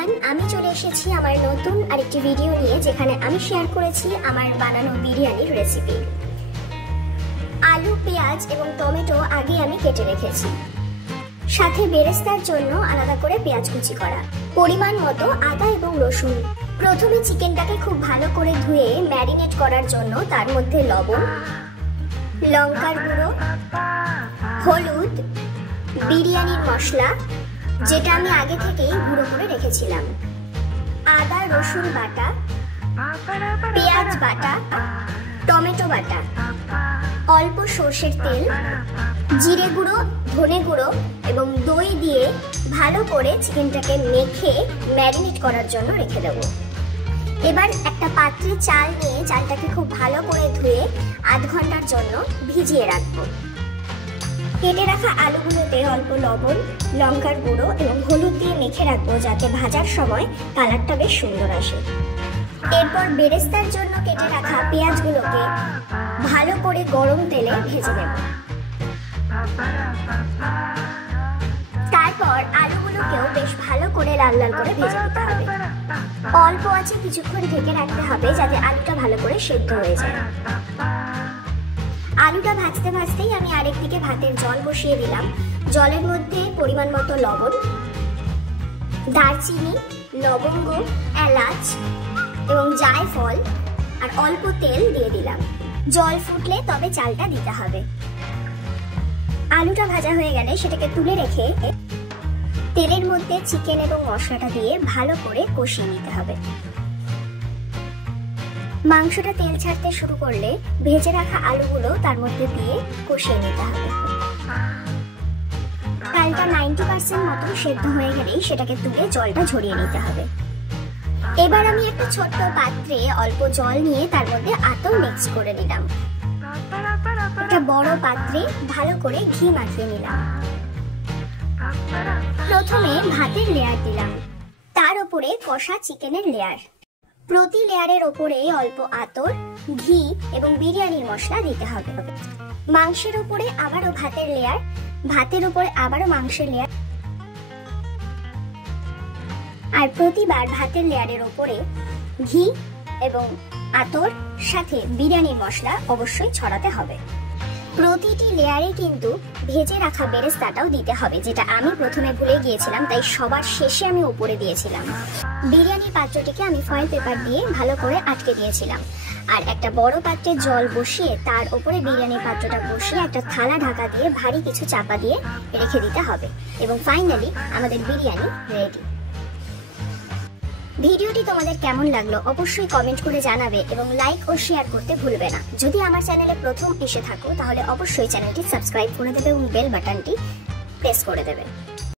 Everyone, আমি চলে এসেছি আমার নতুন আরেকটি ভিডিও নিয়ে, যেখানে আমি শেয়ার করেছি আমার বানানো বিরিয়ানির রেসিপি। আলু, পেঁয়াজ এবং টমেটো আগে আমি কেটে রেখেছি, সাথে বেরেস্তার জন্য আলাদা করে পেঁয়াজ কুচি করা, পরিমাণ মতো আদা এবং রসুন। প্রথমে চিকেনটাকে খুব ভালো করে ধুয়ে ম্যারিনেট করার জন্য তার মধ্যে লবণ, লঙ্কার গুঁড়ো, হলুদ, বিরিয়ানির মশলা যেটা আমি আগে থেকেই গুঁড়ো করে রেখেছিলাম, আদা রসুন বাটা, পেঁয়াজ বাটা, টমেটো বাটা, অল্প সর্ষের তেল, জিরে গুঁড়ো, ধনে গুঁড়ো এবং দই দিয়ে ভালো করে চিকেনটাকে মেখে ম্যারিনেট করার জন্য রেখে দেবো। এবার একটা পাত্রে চাল নিয়ে চালটাকে খুব ভালো করে ধুয়ে আধ ঘন্টার জন্য ভিজিয়ে রাখবো। কেটে রাখা আলুগুলোতে অল্প লবণ, লঙ্কার গুঁড়ো এবং হলুদ দিয়ে মেখে রাখবো, যাতে ভাজার সময় কালারটা বেশ সুন্দর আসে। এরপর বেরেস্তার জন্য কেটে রাখা পেঁয়াজগুলোকে ভালো করে গরম তেলে ভেজে নেব। তারপর আলুগুলোকেও বেশ ভালো করে লাল লাল করে ভেজে নিতে হবে। অল্প আঁচে কিছুক্ষণ ঢেকে রাখতে হবে, যাতে আলুটা ভালো করে সেদ্ধ হয়ে যায়। আলুটা ভাজতে ভাজতেই আমি আরেকদিকে ভাতের জল বসিয়ে দিলাম। জলের মধ্যে পরিমাণ মতো লবণ, দারচিনি, লবঙ্গ, এলাচ এবং জায়ফল আর অল্প তেল দিয়ে দিলাম। জল ফুটলে তবে চালটা দিতে হবে। আলুটা ভাজা হয়ে গেলে সেটাকে তুলে রেখে তেলের মধ্যে চিকেন এবং মশলাটা দিয়ে ভালো করে কষিয়ে নিতে হবে। মাংসটা তেল ছাড়তে শুরু করলে ভেজে রাখা আলুগুলো তার মধ্যে দিয়ে কষিয়ে নিতে হবে। চালটা 90% মতো সেদ্ধ হয়ে গেলেই সেটাকে তুলে জলটা ঝরিয়ে নিতে হবে। এবার আমি একটা ছোট্ট পাত্রে অল্প জল নিয়ে তার মধ্যে আতর মিক্স করে নিলাম। একটা বড় পাত্রে ভালো করে ঘি মাখিয়ে নিলাম। প্রথমে ভাতের লেয়ার দিলাম, তার উপরে কষা চিকেনের লেয়ার। প্রতি লেয়ারের ওপরে অল্প আতর, ঘি এবং বিরিয়ানির মশলা দিতে হবে। মাংসের উপরে আবারও ভাতের লেয়ার, ভাতের উপরে আবারও মাংসের লেয়ার, আর প্রতিবার ভাতের লেয়ারের ওপরে ঘি এবং আতর সাথে বিরিয়ানির মশলা অবশ্যই ছড়াতে হবে। প্রতিটি লেয়ারে কিন্তু ভেজে রাখা বেরেস্তাটাও দিতে হবে, যেটা আমি প্রথমে ভুলে গিয়েছিলাম, তাই সবার শেষে আমি উপরে দিয়েছিলাম। বিরিয়ানির পাত্রটিকে আমি ফয়েল পেপার দিয়ে ভালো করে আটকে দিয়েছিলাম, আর একটা বড় পাত্রে জল বসিয়ে তার উপরে বিরিয়ানির পাত্রটা বসিয়ে একটা থালা ঢাকা দিয়ে ভারী কিছু চাপা দিয়ে রেখে দিতে হবে। এবং ফাইনালি আমাদের বিরিয়ানি রেডি। ভিডিওটি তোমাদের কেমন লাগলো অবশ্যই কমেন্ট করে জানাবে এবং লাইক ও শেয়ার করতে ভুলবে না। যদি আমার চ্যানেলে প্রথম এসে থাকো তাহলে অবশ্যই চ্যানেলটি সাবস্ক্রাইব করে দেবে এবং বেল বাটনটি প্রেস করে দেবে।